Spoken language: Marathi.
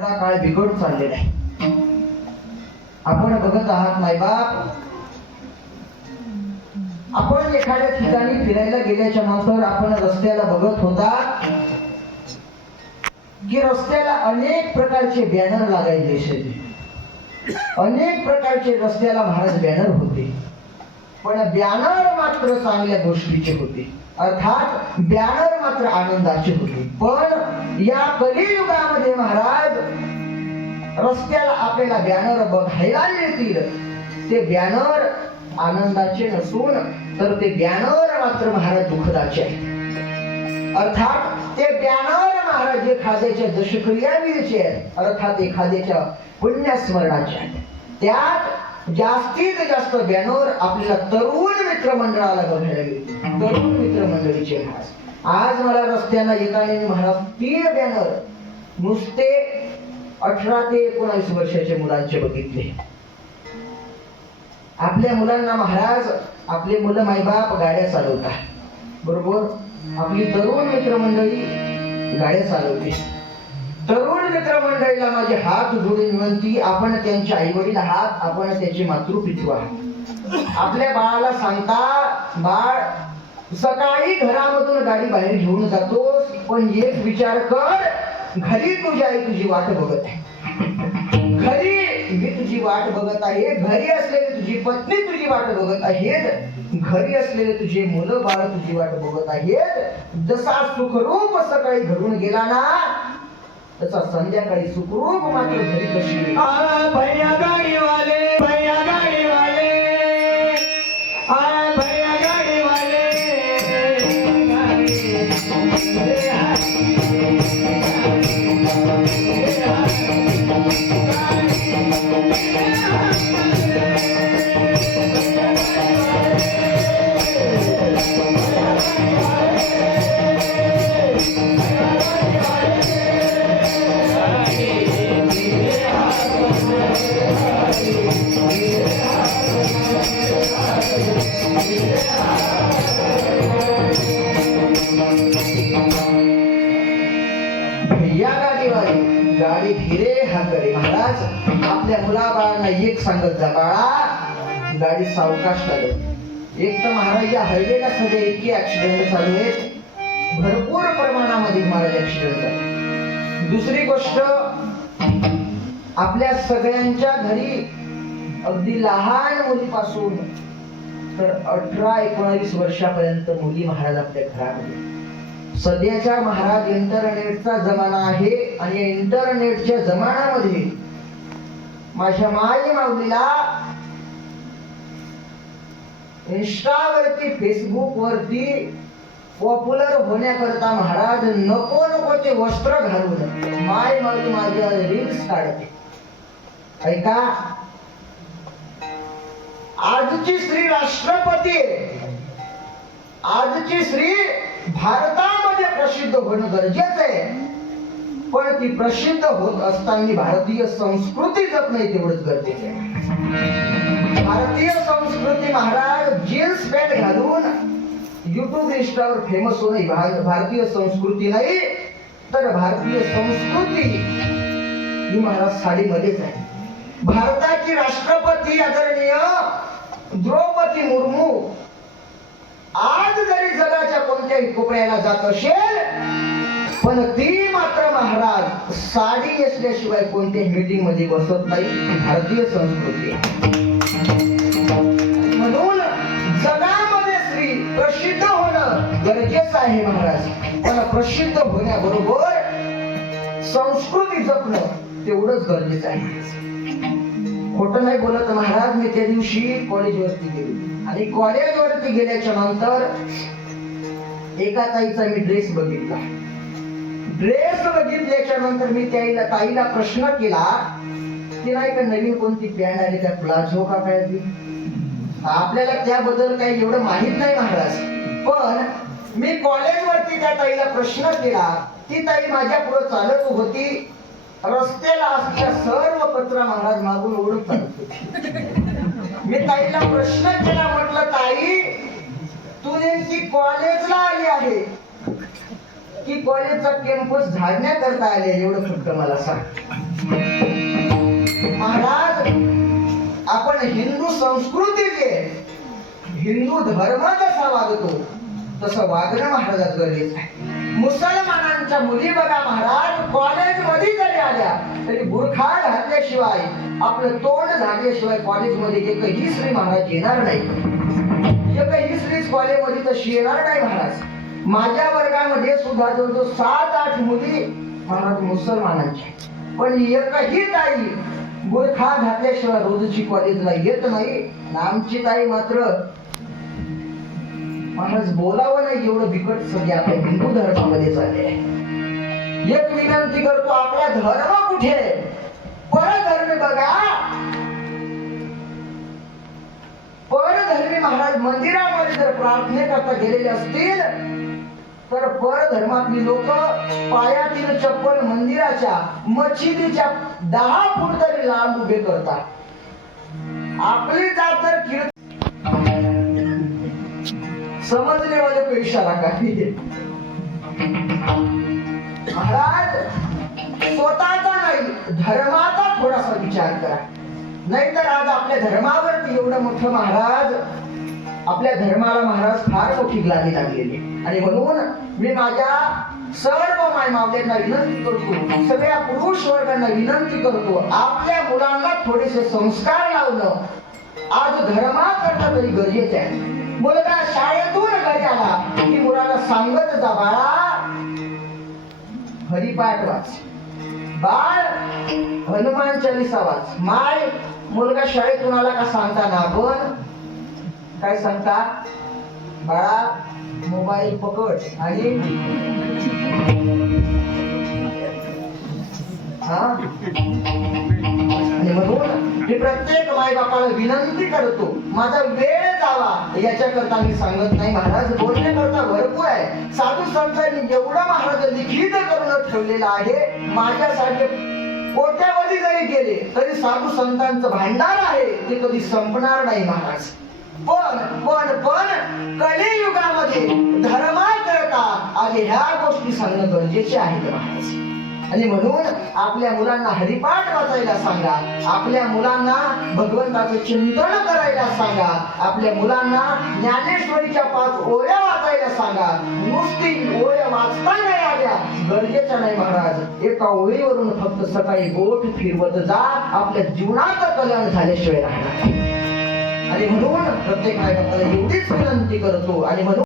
थोडा काळ बिघडून चाललेला आहे. आपण बघत आहात मायबाप, आपण एखाद्या ठिकाणी फिरायला गेल्याच्या नंतर आपण रस्त्याला बघत होता की रस्त्याला अनेक प्रकारचे बॅनर लागायचे. अनेक प्रकारचे रस्त्याला महाराज बॅनर होते, पण बॅनर मात्र चांगल्या गोष्टीचे होते, अर्थात बॅनर मात्र आनंदाचे होते. पण या कलियुगामध्ये महाराज रस्त्याला आपल्याला बॅनर बघायला मिळतील, ते बॅनर आनंदाचे नसून तर ते बॅनर मात्र महाराज दुःखदाचे आहे. अर्थात ते बॅनर महाराज एखाद्याच्या दशक्रियावीरचे आहेत, अर्थात एखाद्याच्या पुण्यस्मरणाचे आहेत. त्यात जास्तीत जास्त बॅनर आपल्याला तरुण मित्रमंडळाला बघायला मिळते, तरुण मित्रमंडळीचे. महाराज आज मला रस्त्याला येताना महाराज 3 बॅनर नुसते 18 ते 19 वर्षाच्या मुलांचे बघितले. आपल्या मुलांना महाराज, आपले मुलं मायबाप गाड्या चालवतात, बरोबर. आपली तरुण मित्रमंडळी गाड्या चालवते. तरुण मित्रमंडळीला माझे हात जोडून विनंती, आपण त्यांचे आई वडील आहात, आपण त्याचे मातृपितृ आहात. आपल्या बाळाला सांगता, बाळ सकाळी घरामधून गाडी बाहेर घेऊन जातोस, पण एक विचार कर, घरी तुझी आई तुझी वाट बघत आहे, घरी मी तुझी वाट बघत आहे, घरी असलेली तुझी पत्नी तुझी वाट बघत आहेत, घरी असलेले तुझे मुलं बाळ तुझी वाट बघत आहेत. जसा सुखरूप सकाळी घरून गेला ना, तसा संध्याकाळी सुखरूप मात्र घरी कशी भैया गाडीवाले, भैया गाडीवाले, भैया गाडीवाले. गाडी फिरे हा करे. महाराज आपल्या मुलाबाळांना एक सांगत जा, बाळा गाडी सावकाश चालव. एक तर महाराज या हायवेला सध्या इतके ऍक्सिडेंट चालू आहेत, भरपूर प्रमाणामध्ये महाराज ऍक्सिडेंट झाले. दुसरी गोष्ट, आपल्या सगळ्यांच्या घरी अगदी लहान मुलीपासून तर 18-19 वर्षापर्यंत मुली महाराज आपल्या घरामध्ये. सध्याचा महाराज इंटरनेटचा जमाना आहे, आणि इंटरनेटच्या जमान्यामध्ये माझ्या माय माऊलीला इंस्टावरती, फेसबुक वरती पॉप्युलर होण्याकरता महाराज नको नकोचे वस्त्र घालून माय माऊली माझ्या रील्स काढते. ऐका, आजची स्त्री राष्ट्रपती, आजची स्त्री भारतामध्ये प्रसिद्ध होणं गरजेचं आहे, पण ती प्रसिद्ध होत असताना भारतीय संस्कृती जपणं तेवढंच गरजेचं आहे. भारतीय संस्कृती महाराज जीन्स पॅन्ट घालून युट्यूब इंस्टावर फेमस होणं भारतीय संस्कृती नाही, तर भारतीय संस्कृती ही महाराज साडीमध्येच आहे. भारताची राष्ट्रपती आदरणीय द्रौपदी मुर्मू आज जरी जगाच्या कोणत्याही कोपऱ्याला जात असेल, पण ती मात्र महाराज साडी नेसल्याशिवाय कोणत्याही मीटिंग मध्ये बसत नाही. भारतीय संस्कृती म्हणून जगामध्ये स्त्री प्रसिद्ध होणं गरजेचं आहे महाराज, पण प्रसिद्ध होण्याबरोबर संस्कृती जपणं तेवढंच गरजेचं आहे. खोटं नाही बोलत महाराज. मी त्या दिवशी कॉलेजवरती गेलो, आणि कॉलेजवरती गेल्याच्या नंतर एका ताईचा मी ड्रेस बघितला. ड्रेस बघितल्याच्या नंतर मी ताईला प्रश्न केला की नाही का नवीन कोणती पॅन्ट आली का, प्लाझो का काय ती. आपल्याला त्याबद्दल काही एवढं माहित नाही महाराज, पण मी कॉलेजवरती त्या ताईला प्रश्न केला. ती ताई माझ्या पुढे चालत होती, रस्त्याला असलेला सर्व कचरा महाराज मागून ओढत चालत होती. मी ताईला प्रश्न केला, म्हटलं ताई तू नेमकी कॉलेजला आली आहे की कॉलेजचा कॅम्पस झाडण्याकरता आले एवढं फक्त मला सांग. महाराज, आपण हिंदू संस्कृतीचे, हिंदू धर्म जसा वागतो तसं वागणं महाराजात गरजेचं आहे. मुसलमानांच्या मुली बघा महाराज, कॉलेजमध्ये जरी आल्या तरी बुरखा घातल्याशिवाय, आपलं तोंड झाकल्याशिवाय कॉलेजमध्ये एकही स्त्री महाराज येणार नाही. एकही स्त्री कॉलेजमध्ये तशी येणार नाही महाराज. माझ्या वर्गामध्ये सुद्धा जवळजवळ 7-8 मुली महाराज मुसलमानांच्या, पण एकही ताई बुरखा घातल्याशिवाय रोजची कॉलेजला येत नाही. आमची ताई मात्र महाराज बोलावं नाही एवढं बिकट सध्या आपल्या हिंदू धर्मामध्ये झाले. एक विनंती करतो, आपला धर्म कुठे? परधर्मी बघा, परधर्मी महाराज मंदिरामध्ये जर प्रार्थनेकरता गेलेले असतील तर परधर्मातली लोक पायातील चप्पल मंदिराच्या मशिदीच्या 10 फूट तरी लांब उभे करतात. आपली जात तर समजने वाले को इशारा काही. महाराज, स्वतःचा नाही धर्माचा थोडासा विचार करा, नाहीतर आज आपल्या धर्मावरती एवढं मोठं महाराज, आपल्या धर्माला महाराज फार मोठी ग्लानी लागलेली. आणि म्हणून मी माझ्या सर्व मायमावल्यांना विनंती करतो, सगळ्या पुरुष वर्गांना विनंती करतो, आपल्या मुलांना थोडेसे संस्कार लावणं आज धर्माकरता तरी गरजेचे आहे. मुलगा शाळेतून घरी आला की मुलाला सांगत जा, बाळा हरिपाठ वाच, बाळ हनुमान चालीसा वाच. माय मुलगा शाळेतून आला का सांगताना आपण काय सांगता? बाळा मोबाईल पकड आणि आणि म्हणून मी प्रत्येक माय बापाला विनंती करतो, माझा वेळ जावा याच्याकरता मी सांगत नाही महाराज. बोलण्याकरता भरपूर आहे. साधू संतांनी एवढं महाराज लिखित करून ठेवलेलं आहे. माझ्यासारखे कोट्यावधी जरी गेले तरी साधू संतांचं भांडार आहे, ते कधी संपणार नाही महाराज. पण पण पण कलियुगामध्ये धर्माकरता आज ह्या गोष्टी सांगणं गरजेचे आहे महाराज. आणि म्हणून आपल्या मुलांना हरिपाठ वाचायला सांगा, आपल्या मुलांना भगवंताचं चिंतन करायला सांगा, आपल्या मुलांना ज्ञानेश्वरीच्या 5 ओळ्या वाचायला सांगा. नुसती ओळ्या वाचता नाही आल्या गरजेच्या नाही महाराज. एका ओळीवरून फक्त सकाळी बोट फिरवत जा, आपल्या जीवनाचं कल्याण झाल्याशिवाय राहणार. आणि म्हणून प्रत्येक नायकाला एवढीच विनंती करतो. आणि म्हणून